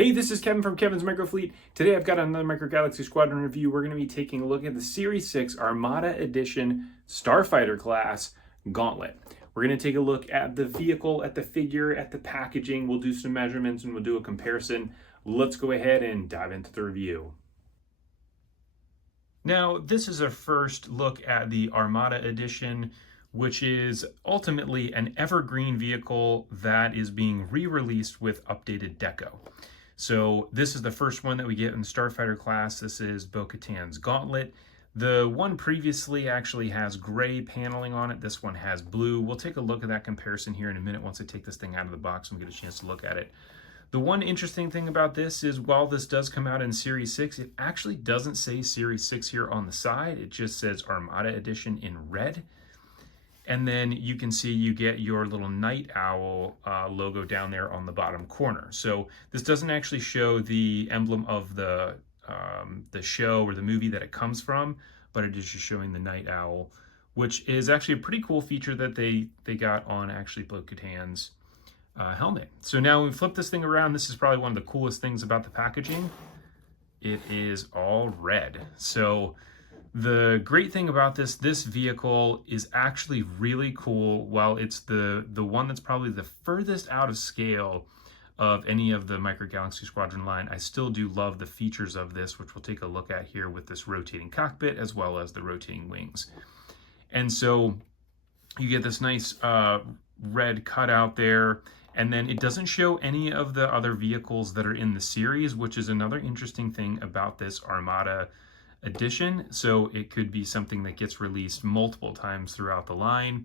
Hey, this is Kevin from Kevin's Microfleet. Today I've got another Micro Galaxy Squadron review. We're going to be taking a look at the Series 6 Armada Edition Starfighter class Gauntlet. We're going to take a look at the vehicle, at the figure, at the packaging. We'll do some measurements and we'll do a comparison. Let's go ahead and dive into the review. Now, this is a first look at the Armada Edition, which is ultimately an evergreen vehicle that is being re-released with updated deco. So this is the first one that we get in the Starfighter class. This is Katan's Gauntlet. The one previously actually has gray paneling on it. This one has blue. We'll take a look at that comparison here in a minute once I take this thing out of the box and we get a chance to look at it. The one interesting thing about this is while this does come out in Series 6, it actually doesn't say Series 6 here on the side. It just says Armada Edition in red. And then you can see you get your little night owl logo down there on the bottom corner. So this doesn't actually show the emblem of the show or the movie that it comes from, but it is just showing the night owl, which is actually a pretty cool feature that they got on actually Katan's helmet. So now when we flip this thing around, this is probably one of the coolest things about the packaging. It is all red. So the great thing about this vehicle is actually really cool. While it's the one that's probably the furthest out of scale of any of the Micro Galaxy Squadron line, I still do love the features of this, which we'll take a look at here with this rotating cockpit as well as the rotating wings. And so you get this nice red cutout there. And then it doesn't show any of the other vehicles that are in the series, which is another interesting thing about this Armada Edition. So it could be something that gets released multiple times throughout the line,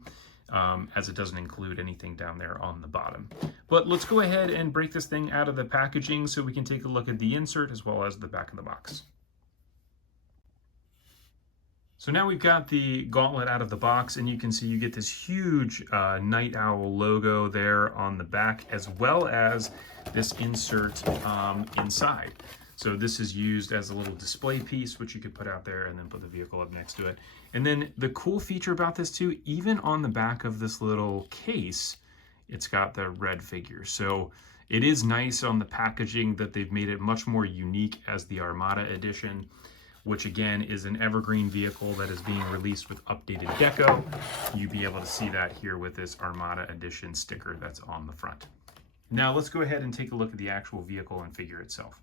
as it doesn't include anything down there on the bottom. But let's go ahead and break this thing out of the packaging so we can take a look at the insert as well as the back of the box. So now we've got the Gauntlet out of the box, and you can see you get this huge night owl logo there on the back, as well as this insert inside. So this is used as a little display piece, which you could put out there and then put the vehicle up next to it. And then the cool feature about this too, even on the back of this little case, it's got the red figure. So it is nice on the packaging that they've made it much more unique as the Armada Edition, which again is an evergreen vehicle that is being released with updated deco. You'll be able to see that here with this Armada Edition sticker that's on the front. Now let's go ahead and take a look at the actual vehicle and figure itself.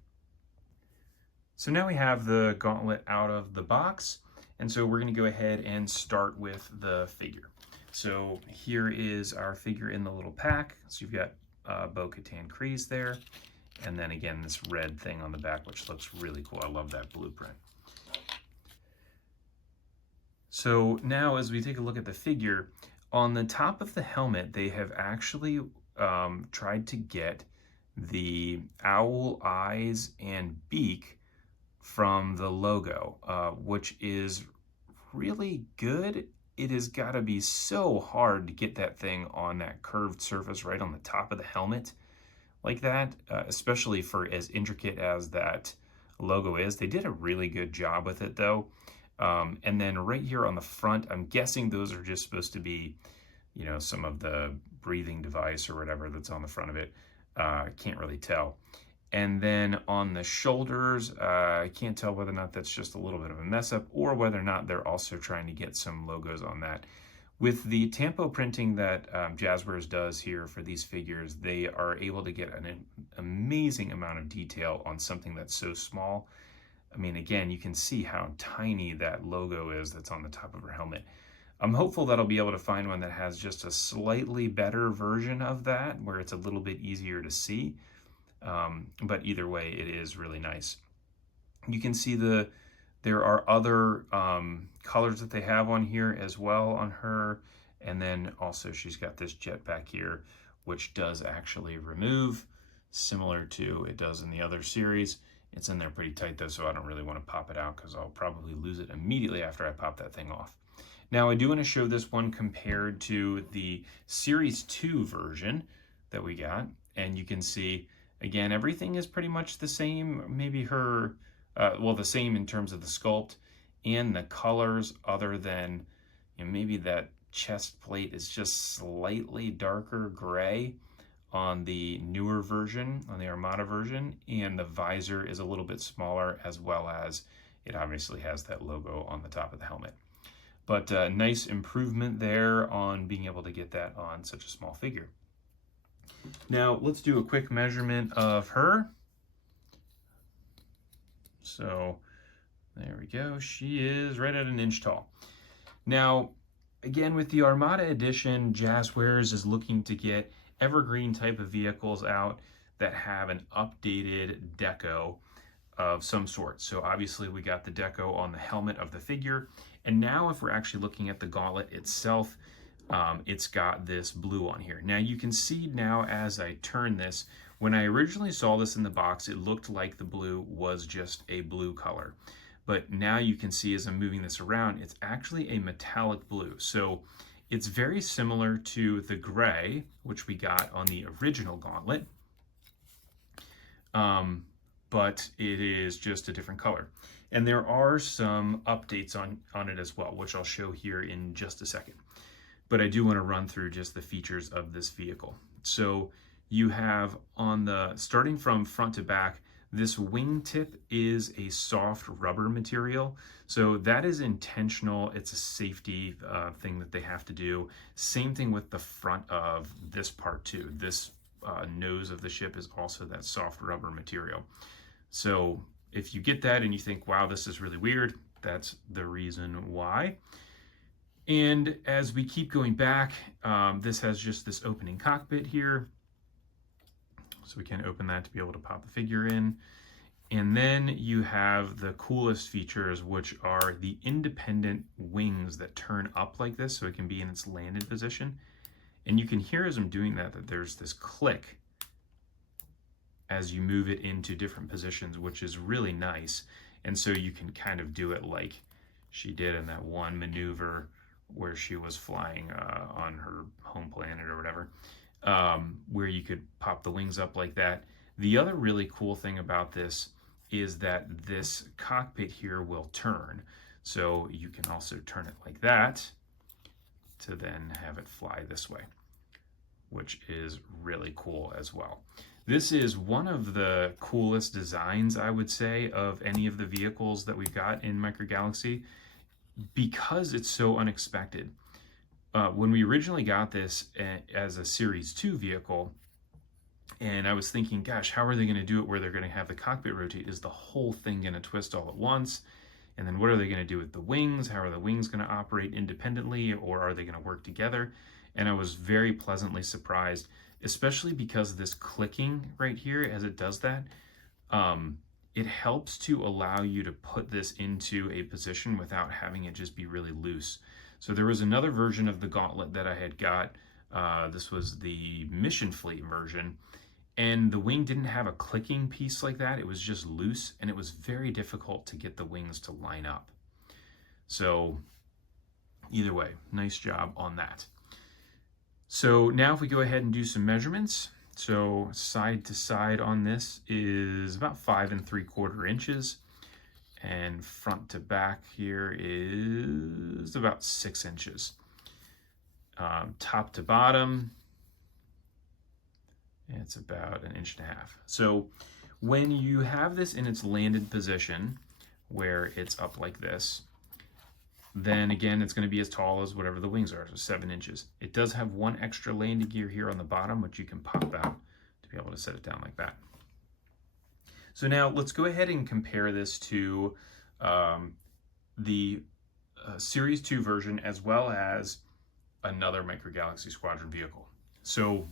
So now we have the Gauntlet out of the box, and so we're going to go ahead and start with the figure. So here is our figure in the little pack. So you've got Katan Kryze there, and then again this red thing on the back, which looks really cool. I love that blueprint. So now as we take a look at the figure, on the top of the helmet, they have actually tried to get the owl eyes and beak from the logo, which is really good. It has got to be so hard to get that thing on that curved surface right on the top of the helmet like that, especially for as intricate as that logo is. They did a really good job with it though. And then right here on the front, I'm guessing those are just supposed to be, you know, some of the breathing device or whatever that's on the front of it. Can't really tell. And then on the shoulders, I can't tell whether or not that's just a little bit of a mess up or whether or not they're also trying to get some logos on that. With the tampo printing that Jazzwares does here for these figures, they are able to get an amazing amount of detail on something that's so small. I mean, again, you can see how tiny that logo is that's on the top of her helmet. I'm hopeful that I'll be able to find one that has just a slightly better version of that, where it's a little bit easier to see. But either way, it is really nice. You can see there are other colors that they have on here as well on her. And then also she's got this jet back here, which does actually remove, similar to it does in the other series. It's in there pretty tight though, so I don't really want to pop it out because I'll probably lose it immediately after I pop that thing off. Now I do want to show this one compared to the Series 2 version that we got. And you can see, again, everything is pretty much the same. Maybe her, well, the same in terms of the sculpt and the colors, other than, you know, maybe that chest plate is just slightly darker gray on the newer version, on the Armada version, and the visor is a little bit smaller, as well as it obviously has that logo on the top of the helmet. But nice improvement there on being able to get that on such a small figure. Now let's do a quick measurement of her. So there we go. She is right at 1 inch tall. Now, again, with the Armada edition, Jazzwares is looking to get evergreen type of vehicles out that have an updated deco of some sort. So obviously we got the deco on the helmet of the figure. And now if we're actually looking at the Gauntlet itself, it's got this blue on here. Now you can see now as I turn this, when I originally saw this in the box, it looked like the blue was just a blue color. But now you can see as I'm moving this around, it's actually a metallic blue. So it's very similar to the gray, which we got on the original Gauntlet, but it is just a different color. And there are some updates on it as well, which I'll show here in just a second. But I do want to run through just the features of this vehicle. So you have on the, starting from front to back, this wingtip is a soft rubber material. So that is intentional. It's a safety thing that they have to do. Same thing with the front of this part too. This nose of the ship is also that soft rubber material. So if you get that and you think, wow, this is really weird, that's the reason why. And as we keep going back, this has just this opening cockpit here. So we can open that to be able to pop the figure in. And then you have the coolest features, which are the independent wings that turn up like this, so it can be in its landed position. And you can hear as I'm doing that, that there's this click as you move it into different positions, which is really nice. And so you can kind of do it like she did in that one maneuver where she was flying on her home planet or whatever. Where you could pop the wings up like that. The other really cool thing about this is that this cockpit here will turn. So you can also turn it like that to then have it fly this way, which is really cool as well. This is one of the coolest designs, I would say, of any of the vehicles that we've got in Micro Galaxy, because it's so unexpected. When we originally got this as a Series 2 vehicle, and I was thinking, gosh, how are they going to do it where they're going to have the cockpit rotate? Is the whole thing going to twist all at once? And then what are they going to do with the wings? How are the wings going to operate independently, or are they going to work together? And I was very pleasantly surprised, especially because of this clicking right here as it does that. It helps to allow you to put this into a position without having it just be really loose. So there was another version of the Gauntlet that I had got. This was the Mission Fleet version. And the wing didn't have a clicking piece like that. It was just loose, and it was very difficult to get the wings to line up. So either way, nice job on that. So now if we go ahead and do some measurements. So side to side on this is about 5 3/4 inches. And front to back here is about 6 inches. Top to bottom, it's about 1.5 inches. So when you have this in its landed position, where it's up like this, then again, it's going to be as tall as whatever the wings are, so 7 inches. It does have one extra landing gear here on the bottom, which you can pop out to be able to set it down like that. So now let's go ahead and compare this to the Series 2 version, as well as another Micro Galaxy Squadron vehicle. So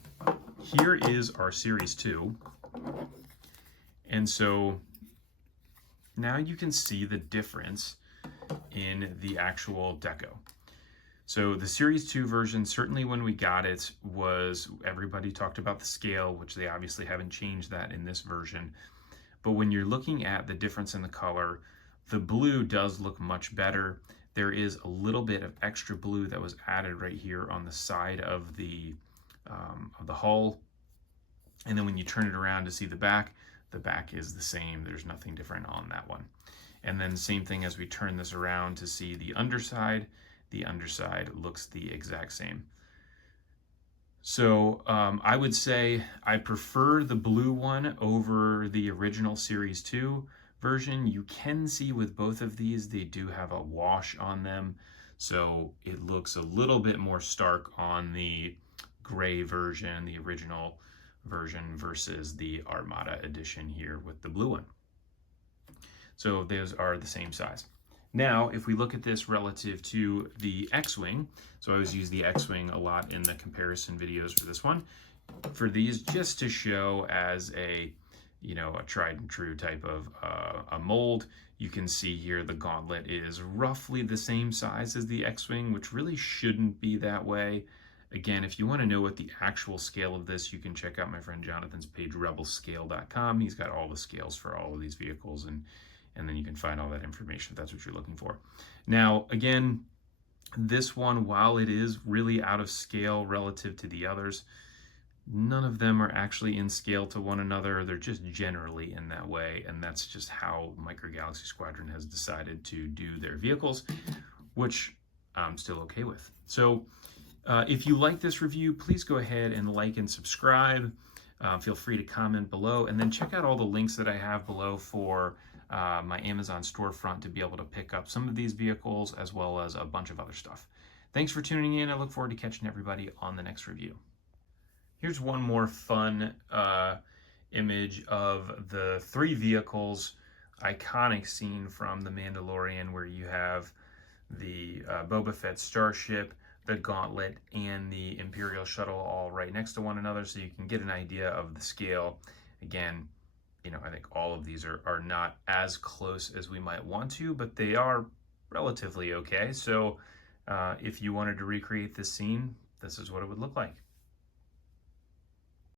here is our Series 2. And so now you can see the difference in the actual deco. So the Series 2 version, certainly when we got it, was, everybody talked about the scale, which they obviously haven't changed that in this version. But when you're looking at the difference in the color, the blue does look much better. There is a little bit of extra blue that was added right here on the side of the hull. And then when you turn it around to see the back is the same. There's nothing different on that one. And then same thing as we turn this around to see the underside looks the exact same. So I would say I prefer the blue one over the original Series 2 version. You can see with both of these, they do have a wash on them. So it looks a little bit more stark on the gray version, the original version, versus the Armada edition here with the blue one. So those are the same size. Now, if we look at this relative to the X-Wing, so I always use the X-Wing a lot in the comparison videos for this one, for these just to show as a, a tried and true type of a mold. You can see here the Gauntlet is roughly the same size as the X-Wing, which really shouldn't be that way. Again, if you want to know what the actual scale of this, you can check out my friend Jonathan's page, rebelscale.com. He's got all the scales for all of these vehicles, and then you can find all that information if that's what you're looking for. Now, again, this one, while it is really out of scale relative to the others, none of them are actually in scale to one another. They're just generally in that way, and that's just how Micro Galaxy Squadron has decided to do their vehicles, which I'm still okay with. So if you like this review, please go ahead and like and subscribe. Feel free to comment below, and then check out all the links that I have below for my Amazon storefront to be able to pick up some of these vehicles as well as a bunch of other stuff. Thanks for tuning in. I look forward to catching everybody on the next review. Here's one more fun image of the 3 vehicles iconic scene from The Mandalorian, where you have the Boba Fett Starship, the Gauntlet, and the Imperial shuttle all right next to one another, so you can get an idea of the scale. Again, I think all of these are not as close as we might want to, but they are relatively okay. So if you wanted to recreate this scene, this is what it would look like.